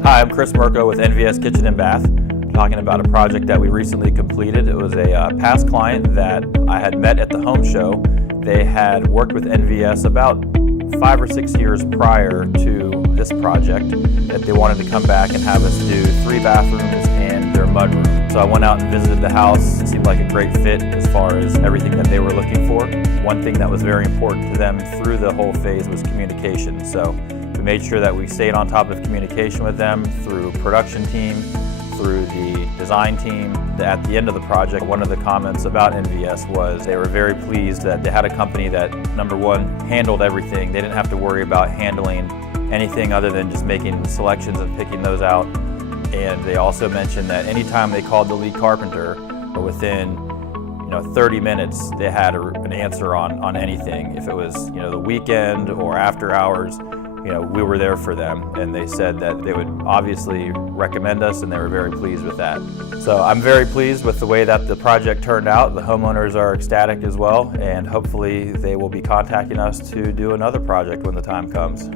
Hi, I'm Chris Mirko with NVS Kitchen and Bath, talking about a project that we recently completed. It was a past client that I had met at the home show. They had worked with NVS about 5 or 6 years prior to this project, that they wanted to come back and have us do 3 bathrooms and their mudroom. So I went out and visited the house. It seemed like a great fit as far as everything that they were looking for. One thing that was very important to them through the whole phase was communication. So we made sure that we stayed on top of communication with them through production team, through the design team. At the end of the project, one of the comments about NVS was they were very pleased that they had a company that, number one, handled everything. They didn't have to worry about handling anything other than just making selections and picking those out. And they also mentioned that anytime they called the lead carpenter, within 30 minutes, they had an answer on anything. If it was the weekend or after hours, we were there for them, and they said that they would obviously recommend us, and they were very pleased with that. So I'm very pleased with the way that the project turned out. The homeowners are ecstatic as well, and hopefully they will be contacting us to do another project when the time comes.